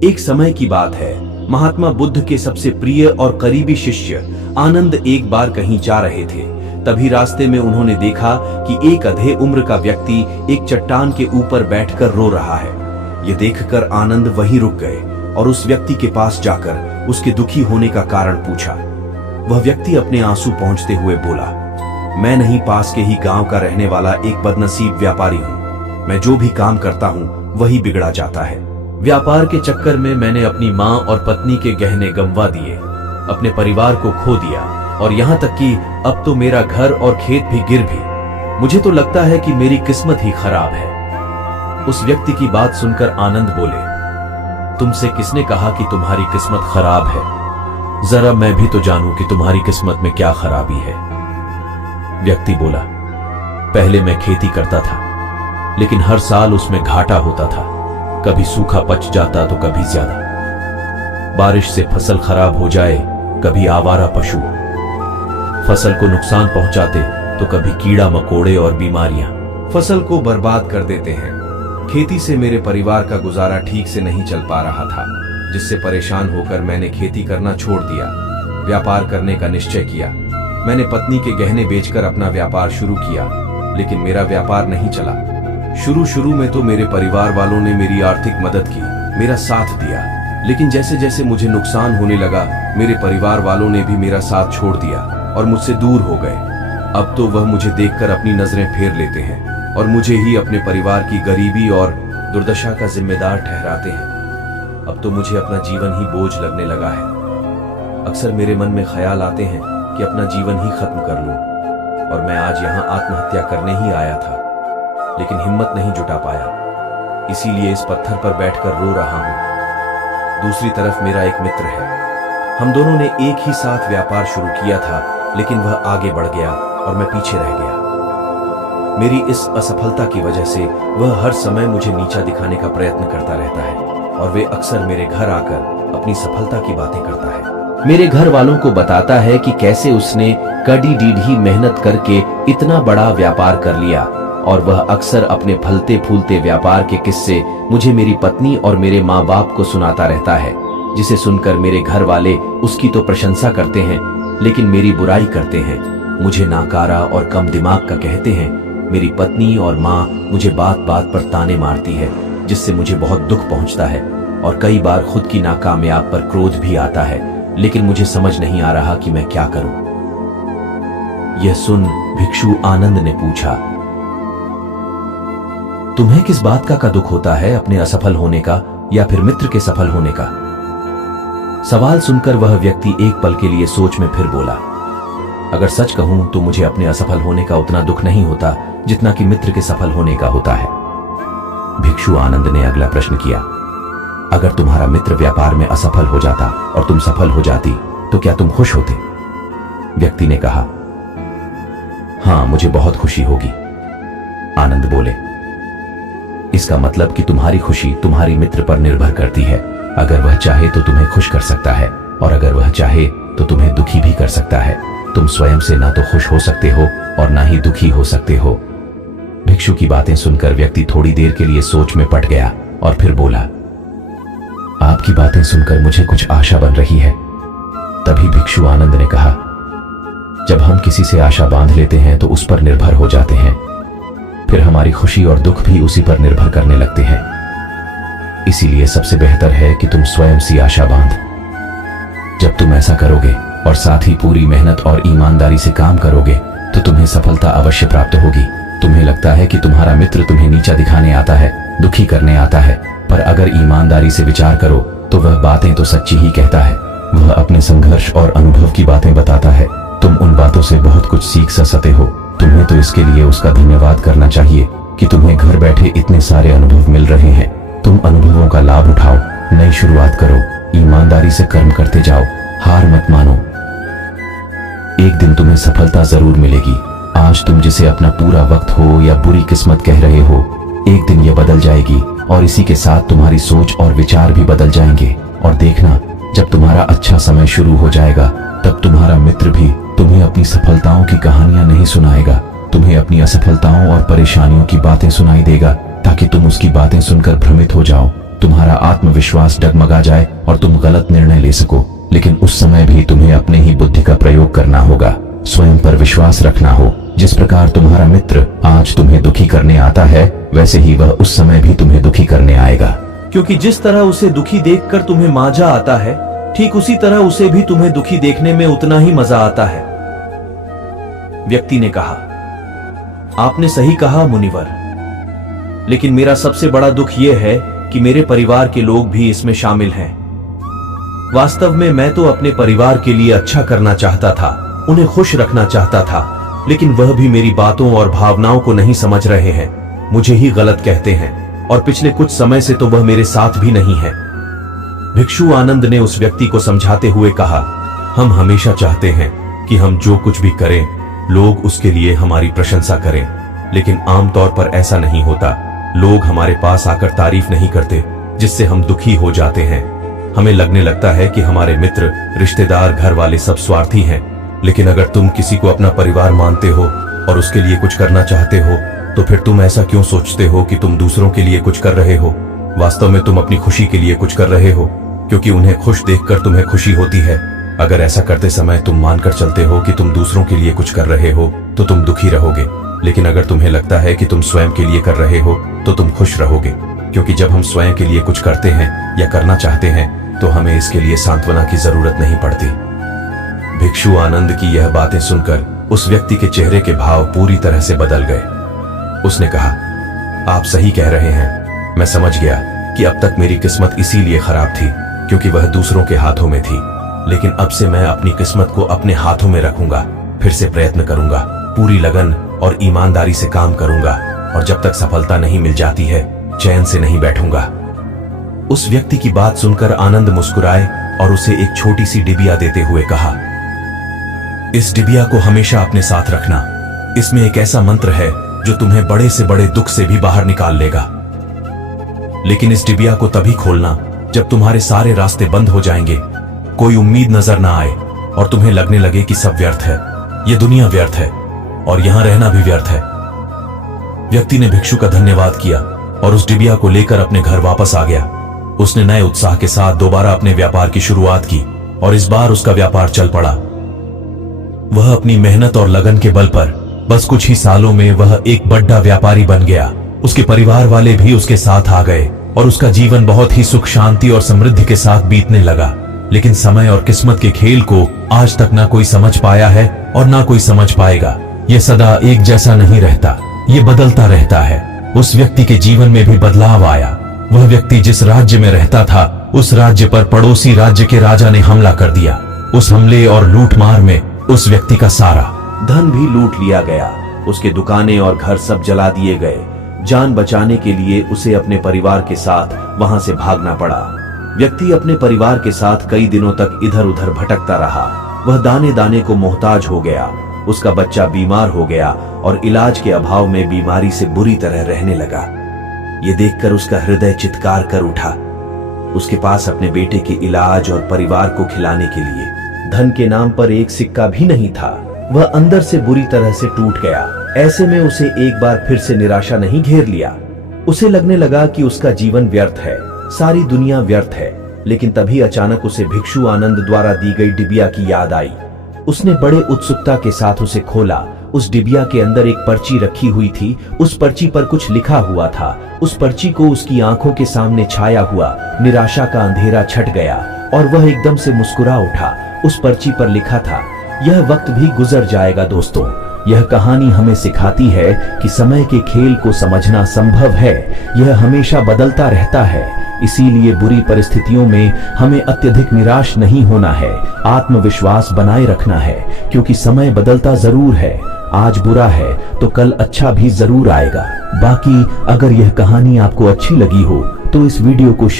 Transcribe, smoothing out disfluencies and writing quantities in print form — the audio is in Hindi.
एक समय की बात है, महात्मा बुद्ध के सबसे प्रिय और करीबी शिष्य आनंद एक बार कहीं जा रहे थे। तभी रास्ते में उन्होंने देखा कि एक अधे उम्र का व्यक्ति एक चट्टान के ऊपर बैठकर रो रहा है। ये देखकर आनंद वहीं रुक गए और उस व्यक्ति के पास जाकर उसके दुखी होने का कारण पूछा। वह व्यक्ति अपने आंसू पोंछते हुए बोला, मैं नहीं, पास के ही गांव का रहने वाला एक बदनसीब व्यापारी हूँ। मैं जो भी काम करता हूँ वही बिगड़ा जाता है। व्यापार के चक्कर में मैंने अपनी माँ और पत्नी के गहने गंवा दिए, अपने परिवार को खो दिया और यहाँ तक कि अब तो मेरा घर और खेत भी गिर भी। मुझे तो लगता है कि मेरी किस्मत ही खराब है। उस व्यक्ति की बात सुनकर आनंद बोले, तुमसे किसने कहा कि तुम्हारी किस्मत खराब है? जरा मैं भी तो जानूं कि तुम्हारी किस्मत में क्या खराबी है। व्यक्ति बोला, पहले मैं खेती करता था, लेकिन हर साल उसमें घाटा होता था। कभी सूखा पच जाता तो कभी ज्यादा। बारिश से फसल खराब हो जाए, कभी आवारा पशु फसल को नुकसान पहुंचाते तो कभी कीड़ा मकोड़े और बीमारियां फसल को बर्बाद कर देते हैं। खेती से मेरे परिवार का गुजारा ठीक से नहीं चल पा रहा था, जिससे परेशान होकर मैंने खेती करना छोड़ दिया। व्यापार करने का निश्चय किया। मैंने पत्नी के गहने बेचकर अपना व्यापार शुरू किया, लेकिन मेरा व्यापार नहीं चला। शुरू में तो मेरे परिवार वालों ने मेरी आर्थिक मदद की, मेरा साथ दिया, लेकिन जैसे जैसे मुझे नुकसान होने लगा, मेरे परिवार वालों ने भी मेरा साथ छोड़ दिया और मुझसे दूर हो गए। अब तो वह मुझे देखकर अपनी नजरें फेर लेते हैं और मुझे ही अपने परिवार की गरीबी और दुर्दशा का जिम्मेदार ठहराते हैं। अब तो मुझे अपना जीवन ही बोझ लगने लगा है। अक्सर मेरे मन में ख्याल आते हैं कि अपना जीवन ही खत्म कर लूं, और मैं आज यहाँ आत्महत्या करने ही आया था, लेकिन हिम्मत नहीं जुटा पाया, इसीलिए इस पत्थर पर बैठकर रो रहा हूं। दूसरी तरफ मेरा एक मित्र है। हम दोनों ने एक ही साथ व्यापार शुरू किया था, लेकिन वह आगे बढ़ गया और मैं पीछे रह गया। मेरी इस असफलता की वजह से वह हर समय मुझे नीचा दिखाने का प्रयत्न करता रहता है और वे अक्सर मेरे घर आकर अपनी सफलता की बातें करता है। मेरे घर वालों को बताता है कि कैसे उसने कड़ी डीढ़ी मेहनत करके इतना बड़ा व्यापार कर लिया, और वह अक्सर अपने फलते फूलते व्यापार के किस्से मुझे, मेरी पत्नी और मेरे माँ बाप को सुनाता रहता है, जिसे सुनकर मेरे घर वाले उसकी तो प्रशंसा करते हैं, लेकिन मेरी बुराई करते हैं। मुझे नाकारा और कम दिमाग का कहते हैं। मेरी पत्नी और माँ मुझे बात बात पर ताने मारती है, जिससे मुझे बहुत दुख पहुंचता है और कई बार खुद की नाकामयाब पर क्रोध भी आता है, लेकिन मुझे समझ नहीं आ रहा कि मैं क्या करूं। यह सुन भिक्षु आनंद ने पूछा, तुम्हें किस बात का दुख होता है, अपने असफल होने का या फिर मित्र के सफल होने का? सवाल सुनकर वह व्यक्ति एक पल के लिए सोच में फिर बोला, अगर सच कहूं तो मुझे अपने असफल होने का उतना दुख नहीं होता जितना कि मित्र के सफल होने का होता है। भिक्षु आनंद ने अगला प्रश्न किया, अगर तुम्हारा मित्र व्यापार में असफल हो जाता और तुम सफल हो जाती तो क्या तुम खुश होते? व्यक्ति ने कहा, हां, मुझे बहुत खुशी होगी। आनंद बोले, इसका मतलब कि तुम्हारी खुशी तुम्हारी मित्र पर निर्भर करती है। अगर वह चाहे तो तुम्हें खुश कर सकता है, और अगर वह चाहे तो तुम्हें दुखी भी कर सकता है। तुम स्वयं से ना तो खुश हो सकते हो और ना ही दुखी हो सकते हो। भिक्षु की बातें सुनकर व्यक्ति थोड़ी देर के लिए सोच में पड़ गया और फिर बोला, आपकी बातें सुनकर मुझे कुछ आशा बन रही है। तभी भिक्षु आनंद ने कहा, जब हम किसी से आशा बांध लेते हैं तो उस पर निर्भर हो जाते हैं, फिर हमारी खुशी और दुख भी उसी पर निर्भर करने लगते हैं। इसीलिए सबसे बेहतर है कि तुम स्वयं सी आशा बांध। जब तुम ऐसा करोगे और साथ ही पूरी मेहनत और ईमानदारी से काम करोगे तो तुम्हें सफलता अवश्य प्राप्त होगी। तुम्हें लगता है कि तुम्हारा मित्र तुम्हें नीचा दिखाने आता है, दुखी करने आता है, पर अगर ईमानदारी से विचार करो तो वह बातें तो सच्ची ही कहता है। वह अपने संघर्ष और अनुभव की बातें बताता है। तुम उन बातों से बहुत कुछ सीख सकते हो। तुम्हें तो इसके लिए उसका धन्यवाद करना चाहिए कि तुम्हें घर बैठे इतने सारे अनुभव मिल रहे हैं। तुम अनुभवों का लाभ उठाओ, नई शुरुआत करो, ईमानदारी से कर्म करते जाओ, हार मत मानो। एक दिन तुम्हें सफलता जरूर मिलेगी। आज तुम जिसे अपना पूरा वक्त हो या बुरी किस्मत कह रहे हो, एक दिन यह बदल जाएगी और इसी के साथ तुम्हारी सोच और विचार भी बदल जाएंगे। और देखना, जब तुम्हारा अच्छा समय शुरू हो जाएगा तब तुम्हारा मित्र भी तुम्हें अपनी सफलताओं की कहानियां नहीं सुनाएगा, तुम्हें अपनी असफलताओं और परेशानियों की बातें सुनाई देगा, ताकि तुम उसकी बातें सुनकर भ्रमित हो जाओ तुम्हारा आत्मविश्वास डगमगा जाए और तुम गलत निर्णय ले सको। लेकिन उस समय भी तुम्हें अपने ही बुद्धि का प्रयोग करना होगा, स्वयं पर विश्वास रखना हो। जिस प्रकार तुम्हारा मित्र आज तुम्हें दुखी करने आता है, वैसे ही वह उस समय भी तुम्हें दुखी करने आएगा। क्योंकि जिस तरह उसे दुखी देखकर तुम्हें मजा आता है, ठीक उसी तरह उसे भी तुम्हें दुखी देखने में उतना ही मजा आता है। व्यक्ति ने कहा, आपने सही कहा मुनिवर, लेकिन मेरा सबसे बड़ा दुख यह है कि मेरे परिवार के लोग भी इसमें शामिल हैं। वास्तव में मैं तो अपने परिवार के लिए अच्छा करना चाहता था, उन्हें खुश रखना चाहता था, लेकिन वह भी मेरी बातों और भावनाओं को नहीं समझ रहे हैं, मुझे ही गलत कहते हैं, और पिछले कुछ समय से तो वह मेरे साथ भी नहीं है। भिक्षु आनंद ने उस व्यक्ति को समझाते हुए कहा, हम हमेशा चाहते हैं कि हम जो कुछ भी करें, लोग उसके लिए हमारी प्रशंसा करें, लेकिन आमतौर पर ऐसा नहीं होता। लोग हमारे पास आकर तारीफ नहीं करते, जिससे हम दुखी हो जाते हैं। हमें लगने लगता है कि हमारे मित्र, रिश्तेदार, घर वाले सब स्वार्थी हैं। लेकिन अगर तुम किसी को अपना परिवार मानते हो और उसके लिए कुछ करना चाहते हो, तो फिर तुम ऐसा क्यों सोचते हो कि तुम दूसरों के लिए कुछ कर रहे हो? वास्तव में तुम अपनी खुशी के लिए कुछ कर रहे हो, क्योंकि उन्हें खुश देखकर तुम्हें खुशी होती है। अगर ऐसा करते समय तुम मानकर चलते हो कि तुम दूसरों के लिए कुछ कर रहे हो, तो तुम दुखी रहोगे। लेकिन अगर तुम्हें लगता है कि तुम स्वयं के लिए कर रहे हो, तो तुम खुश रहोगे, क्योंकि जब हम स्वयं के लिए कुछ करते हैं या करना चाहते हैं, तो हमें इसके लिए सांत्वना की जरूरत नहीं पड़ती। भिक्षु आनंद की यह बातें सुनकर उस व्यक्ति के चेहरे के भाव पूरी तरह से बदल गए। उसने कहा, आप सही कह रहे हैं। मैं समझ गया कि अब तक मेरी किस्मत इसीलिए खराब थी क्योंकि वह दूसरों के हाथों में थी। लेकिन अब से मैं अपनी किस्मत को अपने हाथों में रखूंगा, फिर से प्रयत्न करूंगा, पूरी लगन और ईमानदारी से काम करूंगा, और जब तक सफलता नहीं मिल जाती है, चैन से नहीं बैठूंगा। उस व्यक्ति की बात सुनकर आनंद मुस्कुराए और उसे एक छोटी सी डिबिया देते हुए कहा, इस डिबिया को हमेशा अपने साथ रखना। इसमें एक ऐसा मंत्र है जो तुम्हें बड़े से बड़े दुख से भी बाहर निकाल लेगा। लेकिन इस डिबिया को तभी खोलना जब तुम्हारे सारे रास्ते बंद हो जाएंगे, कोई उम्मीद नजर ना आए और तुम्हें लगने लगे कि सब व्यर्थ है, ये दुनिया व्यर्थ है और यहां रहना भी व्यर्थ है। व्यक्ति ने भिक्षु का धन्यवाद किया और उस डिबिया को लेकर अपने घर वापस आ गया। उसने नए उत्साह के साथ दोबारा अपने व्यापार की शुरुआत की और इस बार उसका व्यापार चल पड़ा। वह अपनी मेहनत और लगन के बल पर बस कुछ ही सालों में वह एक बड़ा व्यापारी बन गया। उसके परिवार वाले भी उसके साथ आ गए और उसका जीवन बहुत ही सुख शांति और समृद्धि के साथ बीतने लगा। लेकिन समय और किस्मत के खेल को आज तक ना कोई समझ पाया है और ना कोई समझ पाएगा। ये सदा एक जैसा नहीं रहता, ये बदलता रहता है। उस व्यक्ति के जीवन में भी बदलाव आया। वह व्यक्ति जिस राज्य में रहता था, उस राज्य पर पड़ोसी राज्य के राजा ने हमला कर दिया। उस हमले और लूटमार में उस व्यक्ति का सारा धन भी लूट लिया गया। उसके दुकानें और घर सब जला दिए गए। जान बचाने के लिए उसे अपने परिवार के साथ वहां से भागना पड़ा। व्यक्ति अपने परिवार के साथ कई दिनों तक इधर उधर भटकता रहा। वह दाने दाने को मोहताज हो गया। उसका बच्चा बीमार हो गया और इलाज के अभाव में बीमारी से बुरी तरह रहने लगा। ये देखकर उसका हृदय चित्कार कर उठा। उसके पास अपने बेटे के इलाज और परिवार को खिलाने के लिए धन के नाम पर एक सिक्का भी नहीं था। वह अंदर से बुरी तरह से टूट गया। ऐसे में उसे एक बार फिर से निराशा नहीं घेर लिया। उसे लगने लगा कि उसका जीवन व्यर्थ है, सारी दुनिया व्यर्थ है। लेकिन तभी अचानक उसे भिक्षु आनंद द्वारा दी गई डिबिया की याद आई। उसने बड़े उत्सुकता के साथ उसे खोला। उस डिबिया के अंदर एक पर्ची रखी हुई थी। उस पर्ची पर कुछ लिखा हुआ था। उस पर्ची को उसकी आंखों के सामने छाया हुआ निराशा का अंधेरा छट गया और वह एकदम से मुस्कुरा उठा। उस पर्ची पर लिखा था, यह वक्त भी गुजर जाएगा दोस्तों। यह कहानी हमें सिखाती है कि समय के खेल को समझना संभव है। यह हमेशा बदलता रहता है। इसीलिए बुरी परिस्थितियों में हमें अत्यधिक निराश नहीं होना है, आत्मविश्वास बनाए रखना है, क्योंकि समय बदलता जरूर है। आज बुरा है तो कल अच्छा भी जरूर आएगा। बाकी अगर यह कहानी आपको अच्छी लगी हो तो इस वीडियो को शेयर